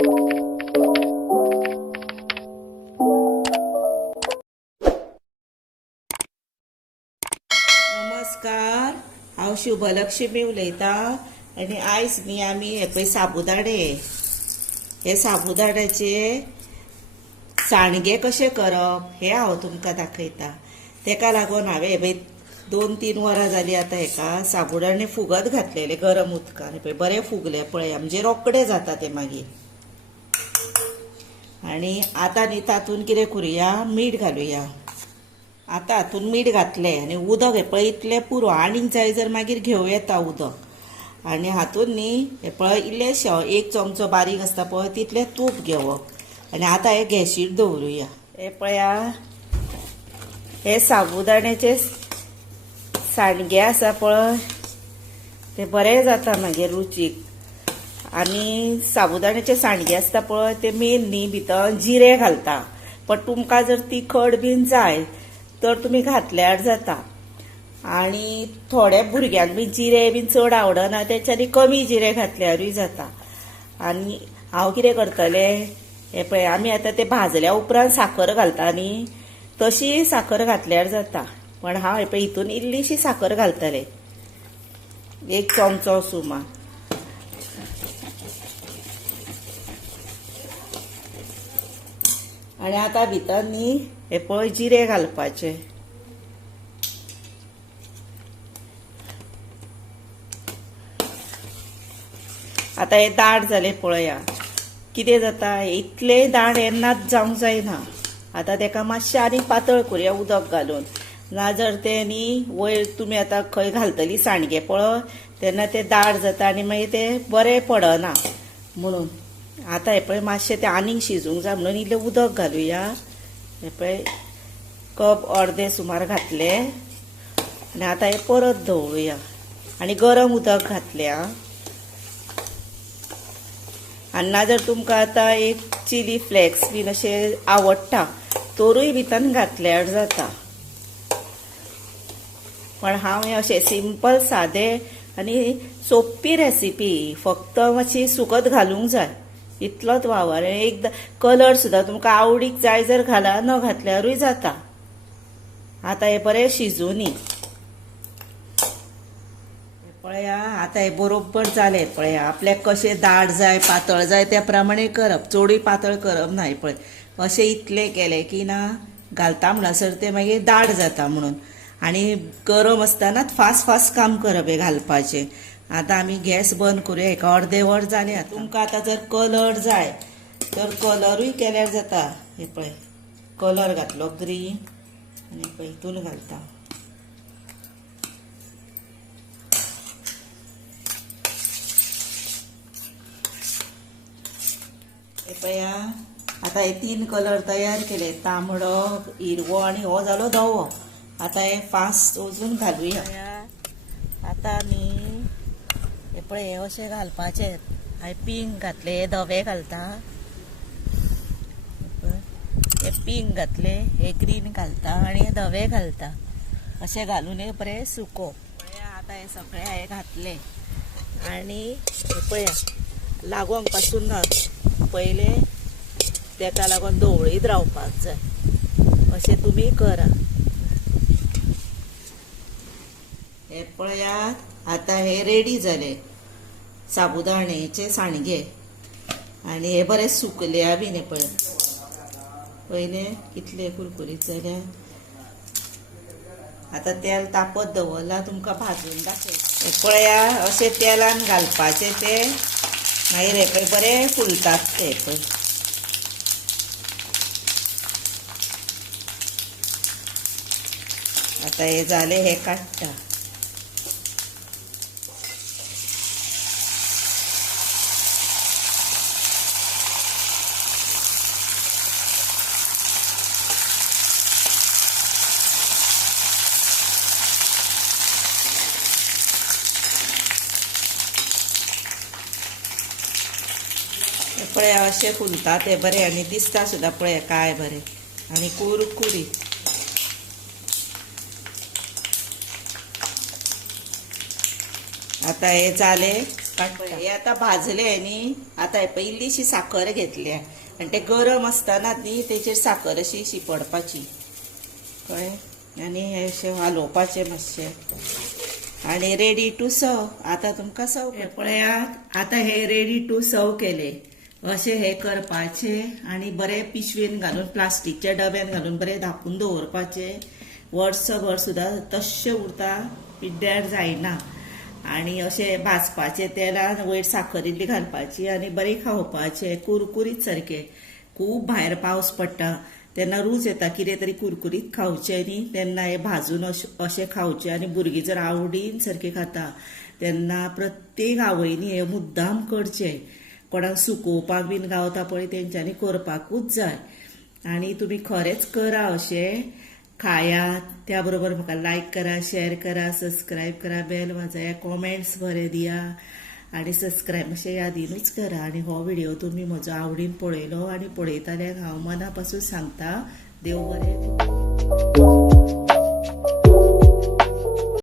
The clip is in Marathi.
नमस्कार, हांव शुभलक्ष्मी उलयतां आनी आयज न्ही आमी हे पळय साबुदाणे हे साबुदाण्याचे सांडगे कशे करप हे हांव तुमकां दाखयतां। तेका लागून हांवें हे पळय 2-3 वरां जालीं आतां हेका साबुदाणे फुगत घातलेले गरम उदकान। हे पळय बरे फुगले पळय, म्हणजे रोकडे जाता ते मागीर। आनी आतां न्ही तातूंत कितें करुया, मीठ घालुया। आता हातून मीठ घातले आनी उदक हे पळय इतलें पुरो, आनीक जाय जर मागीर घेवं येता उदक। आनी हातून न्ही हे पळय इल्लेशें 1 चमचो बारीक आसता पळय तितलें तूप घेवप आनी आतां हे गॅसीर दवरुया। हे पळया, हे साबुदाण्याचे सांडगे आसा पळय ते बरे जाता मागीर रुचीक। आनी साबुदाण्याचे सांडगे आसता पळय ते मेन न्ही भितर जिरे घालता, पण तुमकां जर तिखट बीन जाय तर तुम्ही घातल्यार जाता। आणि थोड्या भुरग्यांक बी जिरे बीन चड आवडना, तेच्यानी कमी जिरे घातल्यारूय जाता। आणि हांव कितें करतले, हे पळय आमी आतां ते भाजल्या उपरांत साखर घालता न्ही, तशी साखर घातल्यार जाता। पण हांव हे पळय हितून इल्लीशी साखर घालतले, 1 चमचो सुमार। आणि आता भितर न्ही हे पळय जिरे घालपाचे। आता हे दाट जाले पळया, कितें जाता इतले दाट येन्नाच जावंक जायना। आता तेका मातशें आनी पातळ करुया उदक घालून, ना जर ते न्ही वयर तुमी आतां खंय घालतली सांडगे पळय तेन्ना ते दाट जाता आनी मागीर ते बरे पडना म्हणून। आता हे पळय मातशें ते आनीक शिजूंक जाय म्हणून इल्लें उदक घालुया। हे पळय कप अर्दे सुमार घातले आनी आतां हे परत धवळुया आनी गरम उदक घातल्या। आनी ना जर तुमकां आतां एक चिली फ्लेक्स बीन अशें आवडटा तोरूय भितर घातल्यार जाता। पण हांव हे अशें सिंपल सादे आनी सोप्पी रेसिपी, फक्त मातशी सुकत घालूंक जाय इतलोच वावर। एकदां कलर सुद्दां तुमकां आवडीक जाय जर घाला, न घातल्यारूय जाता। आता हे बरें शिजूनी पळया, आता हे बरोबर जाले पळया। आपल्याक कशें दाट जाय पातळ जाय त्या प्रमाणे करप, चडूय पातळ करप ना। पळय अशें इतलें केलें की ना घालता म्हणसर ते मागीर दाट जाता म्हणून। आनी गरम आसतनाच फास्ट फास्ट काम करप हे घालपाचें। आता आमी गॅस बंद करुया, एक अर्दे वर जालें। तुमकां आतां जर कलर जाय तर कलरूय केल्यार जाता। हे पळय कलर घातलो ग्रीन आनी पळय हितून घालता। हे पळया, आता हे 3 कलर तयार केले, तांबडो, हिरवो आनी हो जालो धवो। आता हे फास्ट अजून घालुया। आता न्ही हे पळय हे अशें घालपाचे। हांवें पिंक घातले, हे धवे घालता, हे पिंक घातले, हे ग्रीन घालता आनी हे धवे घालता। अशें घालून हे बरें सुकोवप। आता हे सगळे हांवें घातले आनी हे पळया लागोंक पासून ना, पयले तेका लागून धवळीत रावपाक जाय। अशें तुमी करा। हे पळयात, आता हे रेडी जाले साबुदाण्याचे सांडगे। आनी हे बरे सुकल्या बीन। हे पळय पयले कितले कुरकुरीत जाल्या। आता तेल तापत दवरला, तुमकां भाजून दाखयता। हे पळया अशें तेलान घालपाचे ते, मागीर हे पळय बरे फुलतात ते पळय। आता हे जाले, हे काडटा। पळया अशें फुलतात ते बरे आनी दिसता सुद्दां पळया काय बरें आनी कुरकुरीत। आता हे जाले हे आता भाजले न्ही आता इल्लीशी साखर घेतली आणि ते गरम असताना न्ही तेचेर साखर अशी शिपडपाची कळ्ळें आनी हे अशें हालोवपाचें मातशें आनी रेडी टू सर्व आता तुमकां सर्व पळयात आता हे रेडी टू सर्व केले अशें हे करपाचे आनी बरे पिशवेन घालून प्लास्टीकच्या डब्यान घालून बरें धापून दवरपाचे वर्सभर सुद्दां तशें उरता पिड्ड्यार जायना आनी अशें भाजपाचे तेलान वयर साखर इल्ली घालपाची आनी बरें खावपाचे कुरकुरीत सारके खूब भायर पावस पडटा तेन्ना रूच येता कितें तरी कुरकुरीत खावचें न्ही तेन्ना हे भाजून अशें खावचें आनी भुरगीं जर आवडीन सारके खाता तेन्ना प्रत्येक आवयनी हे मुद्दाम करचें कोणाक सुकोवपाक बीन गावता पळय तेंच्यांनी करपाकूच जाय आनी तुमी खरेंच करा अशें खायात त्या बरोबर म्हाका लायक करा शेअर करा सबस्क्रायब करा बेल वाजया कॉमेंट्स बरे दिया आनी सबस्क्रायब मातशें यादीनूच करा आनी हो व्हिडिओ तुमी म्हजो आवडीन पळयलो आनी पळयतल्यांक हांव मना पासून सांगता देव बरें